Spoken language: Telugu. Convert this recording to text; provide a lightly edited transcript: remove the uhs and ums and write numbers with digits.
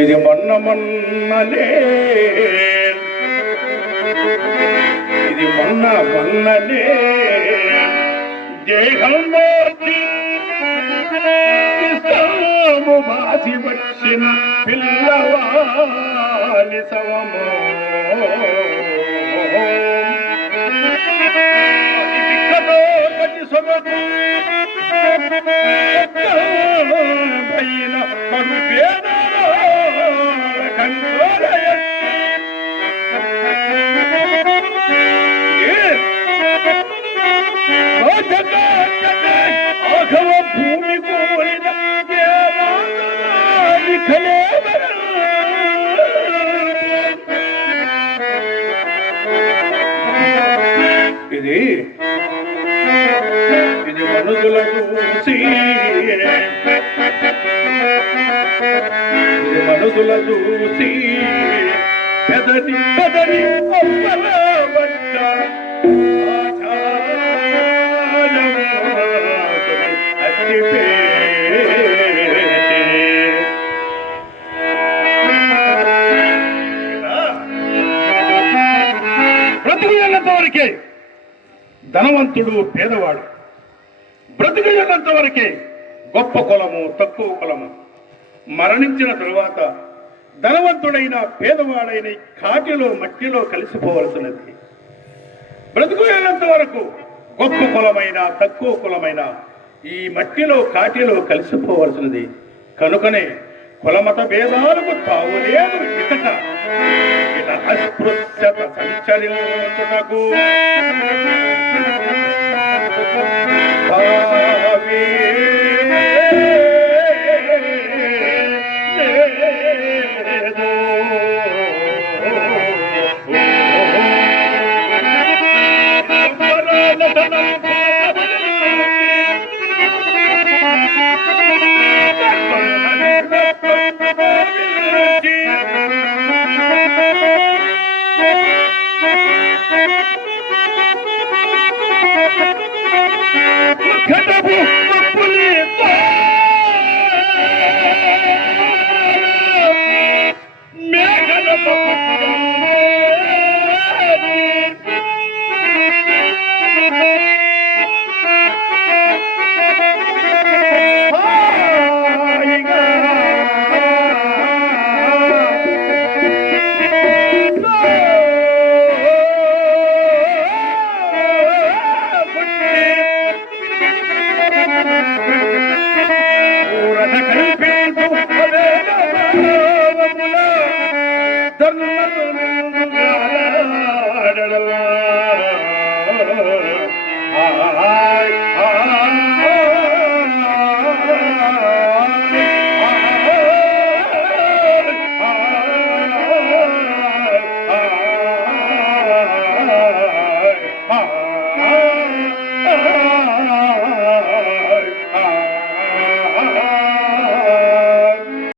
ఇది మొన్న మొన్నలే, ఇది మొన్నలే దేహంలో బాసి వచ్చిన పిల్లవాని సమమో సొగకు పైన మరు ఆఘవ భూమి కోరిన ఇది ఇది మనుషుల చూసి, ఇది మనుషుల చూసి పెదరి పెదరి అప్పలబడ్డ బ్రతుకున్నంత వరకే ధనవంతుడు పేదవాడు, బ్రతుకున్నంత వరకే గొప్ప కులము తక్కువ కులము. మరణించిన తరువాత ధనవంతుడైన పేదవాడైన కాటిలో మట్టిలో కలిసిపోవలసినది. బ్రతుకున్నంత వరకు గొప్ప కులమైన తక్కువ కులమైన ఈ మట్టిలో కాటిలో కలిసిపోవలసినది. కనుకనే కులమత భేదాలకు తావులేదు ఇతట. ఇట అస్పృశ్యత సంచరించుటకు